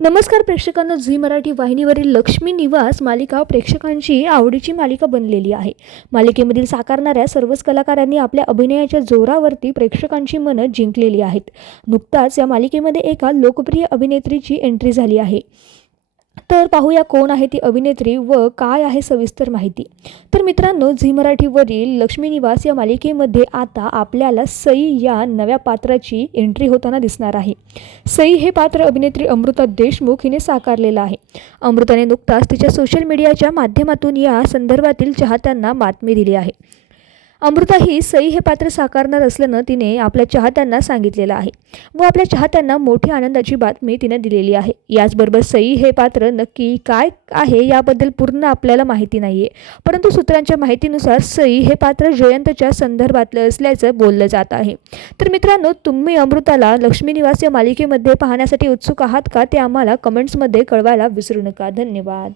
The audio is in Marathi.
नमस्कार प्रेक्षकांना झी मराठी वाहिनीवरील लक्ष्मी निवास मालिका प्रेक्षकांची आवडीची मालिका बनलेली आहे. मालिकेमधील साकारणाऱ्या सर्वच कलाकारांनी आपल्या अभिनयाच्या जोरावरती प्रेक्षकांची मनं जिंकलेली आहेत. नुकताच या मालिकेमध्ये एका लोकप्रिय अभिनेत्रीची एंट्री झाली आहे. तर पाहूया कोण आहे ती अभिनेत्री व काय आहे सविस्तर माहिती. तर मित्रांनो झी मराठीवरील लक्ष्मी निवास या मालिकेमध्ये आता आपल्याला सई या नव्या पात्राची एंट्री होताना दिसणार आहे. सई हे पात्र अभिनेत्री अमृता देशमुख हिने साकारलेलं आहे. अमृताने नुकताच तिच्या सोशल मीडियाच्या माध्यमातून या संदर्भातील चाहत्यांना बातमी दिली आहे. अमृता ही सई हे पात्र साकारणार असल्यानं तिने आपल्या चाहत्यांना सांगितलेलं आहे व आपल्या चाहत्यांना मोठी आनंदाची बातमी तिने दिलेली आहे. याचबरोबर सई हे पात्र नक्की काय आहे याबद्दल पूर्ण आपल्याला माहिती नाही आहे परंतु सूत्रांच्या माहितीनुसार सई हे पात्र जयंतच्या संदर्भातलं असल्याचं बोललं जात आहे. तर मित्रांनो तुम्ही अमृताला लक्ष्मी निवास या मालिकेमध्ये पाहण्यासाठी उत्सुक आहात का ते आम्हाला कमेंट्समध्ये कळवायला विसरू नका. धन्यवाद.